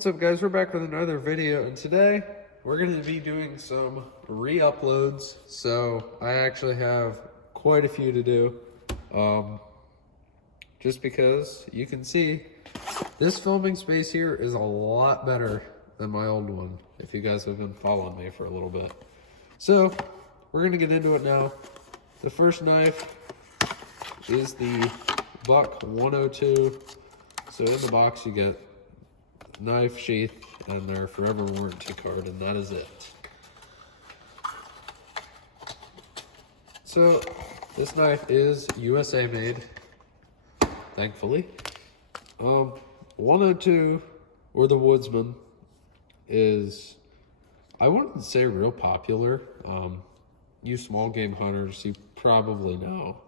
What's up guys, we're back with another video, and today we're going to be doing some re-uploads. So I actually have quite a few to do, just because you can see this filming space here is a lot better than my old one, if you guys have been following me for a little bit. So we're going to get into it now. The first knife is the Buck 102. So in the box you get knife, sheath, and their forever warranty card, and that is it. So this knife is USA made, thankfully. 102, or the Woodsman, is, I wouldn't say real popular. You small game hunters, you probably know.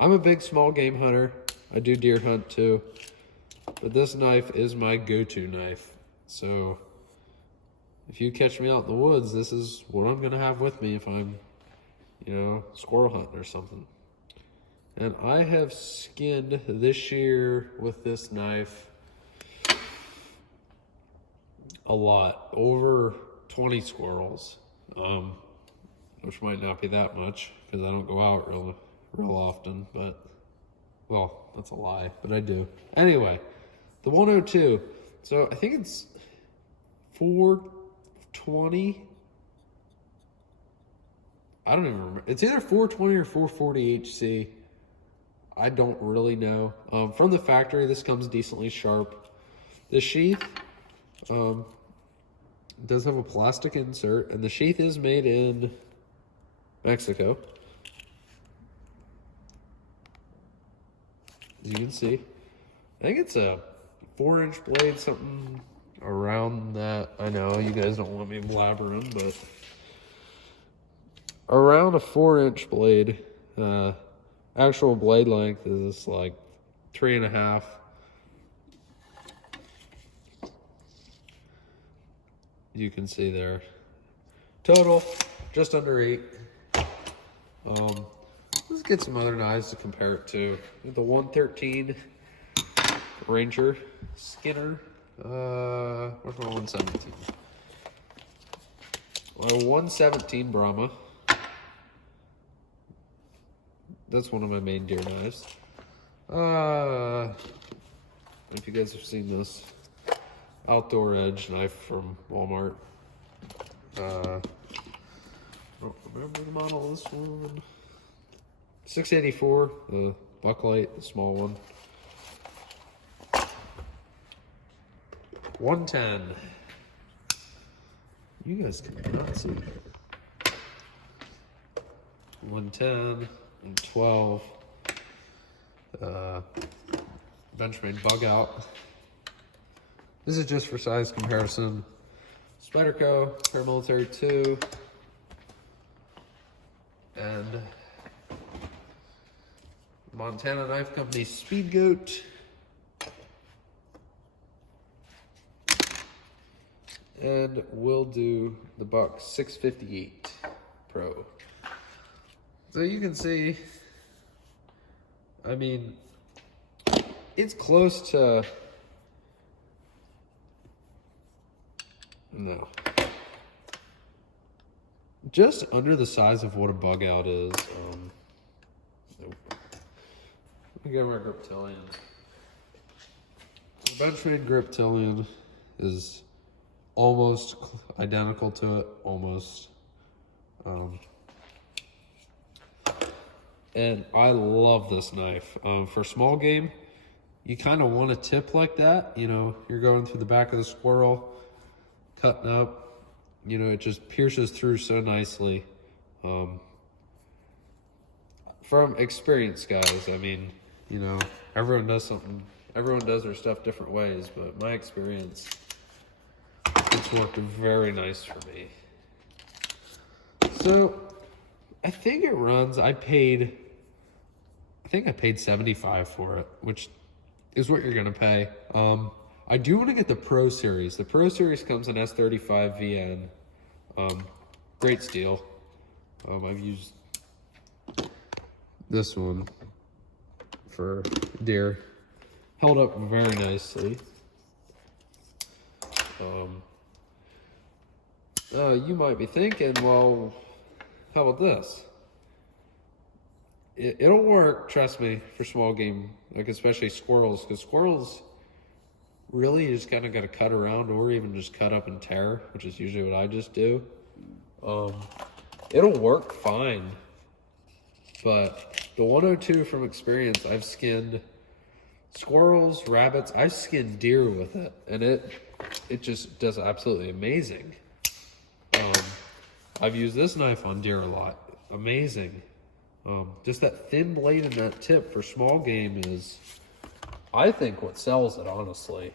I'm a big small game hunter. I do deer hunt too. But this knife is my go-to knife. So if you catch me out in the woods, this is what I'm gonna have with me if I'm, squirrel hunting or something. And I have skinned this year with this knife a lot, over 20 squirrels, which might not be that much because I don't go out real often, but, well, that's a lie, but I do. Anyway. The 102, so I think it's 420. I don't even remember. It's either 420 or 440 HC. I don't really know. From the factory, this comes decently sharp. The sheath does have a plastic insert, and the sheath is made in Mexico. As you can see, I think it's a 4-inch blade, something around that. I know you guys don't want me blabbering, but around a 4-inch blade. Actual blade length is like 3.5. You can see there. Total, just under 8. Let's get some other knives to compare it to. The 113 Ranger Skinner. Where's my 117? My 117 Brahma. That's one of my main deer knives. If you guys have seen this Outdoor Edge knife from Walmart. I don't remember the model of this one. 684, the Bucklight, the small one. 110. You guys cannot see. 110 and 12. Benchmade bug out. This is just for size comparison. Spyderco, Paramilitary 2. And Montana Knife Company Speed Goat. And we'll do the Buck 658 Pro. So you can see, I mean, it's close to, no, just under the size of what a bug out is. Nope. Let me get my Griptilian. The Benchmade Griptilian is almost identical to it, almost. And I love this knife. For small game, you kind of want a tip like that. You're going through the back of the squirrel, cutting up. It just pierces through so nicely. From experience, guys, I mean, everyone does their stuff different ways, but my experience, it's worked very nice for me. So I think it runs, I think I paid $75 for it, which is what you're gonna pay. I do want to get the Pro Series. The Pro Series comes in S35 VN. Great steel. I've used this one for deer. Held up very nicely. You might be thinking, well, how about this? It'll work, trust me, for small game, like especially squirrels, because squirrels really you just kind of got to cut around or even just cut up and tear, which is usually what I just do. It'll work fine, but the 102 from experience, I've skinned squirrels, rabbits, I've skinned deer with it, and it just does absolutely amazing. I've used this knife on deer a lot. Amazing. Just that thin blade and that tip for small game is, I think, what sells it, honestly.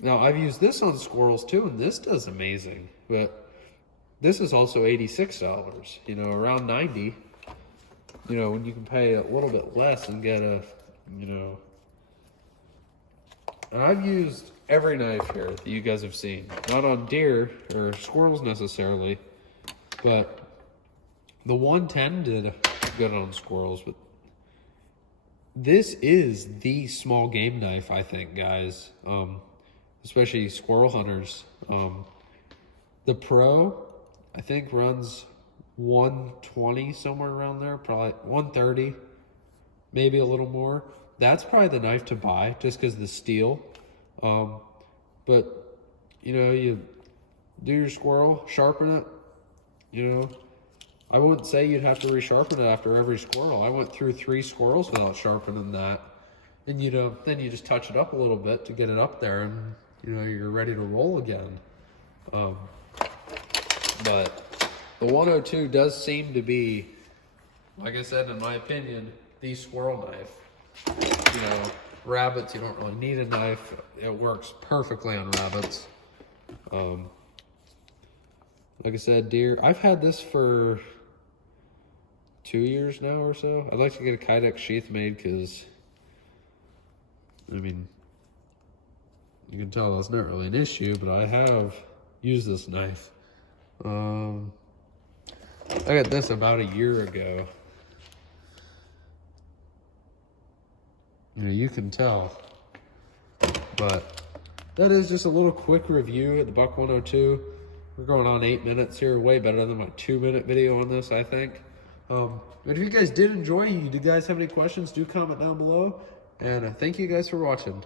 Now, I've used this on squirrels too, and this does amazing. But this is also $86, you know, around $90. You know, when you can pay a little bit less and get a, you know. And I've used every knife here that you guys have seen. Not on deer or squirrels necessarily, but the 110 did good on squirrels. But this is the small game knife, I think, guys. Especially squirrel hunters. The Pro, I think, runs 120, somewhere around there, probably 130, maybe a little more. That's probably the knife to buy, just because the steel. But, you know, you do your squirrel, sharpen it, you know. I wouldn't say you'd have to resharpen it after every squirrel. I went through 3 squirrels without sharpening that. And, you know, then you just touch it up a little bit to get it up there, and, you know, you're ready to roll again. But the 102 does seem to be, like I said, in my opinion, the squirrel knife. You know, rabbits, you don't really need a knife. It works perfectly on rabbits. Like I said, deer, I've had this for 2 years now or so. I'd like to get a Kydex sheath made because, I mean, you can tell that's not really an issue, but I have used this knife. I got this about a year ago. You know, you can tell. But that is just a little quick review at the Buck 102. We're going on 8 minutes here, way better than my 2-minute video on this, I think. But if you guys did enjoy, do you guys have any questions, do comment down below. And thank you guys for watching.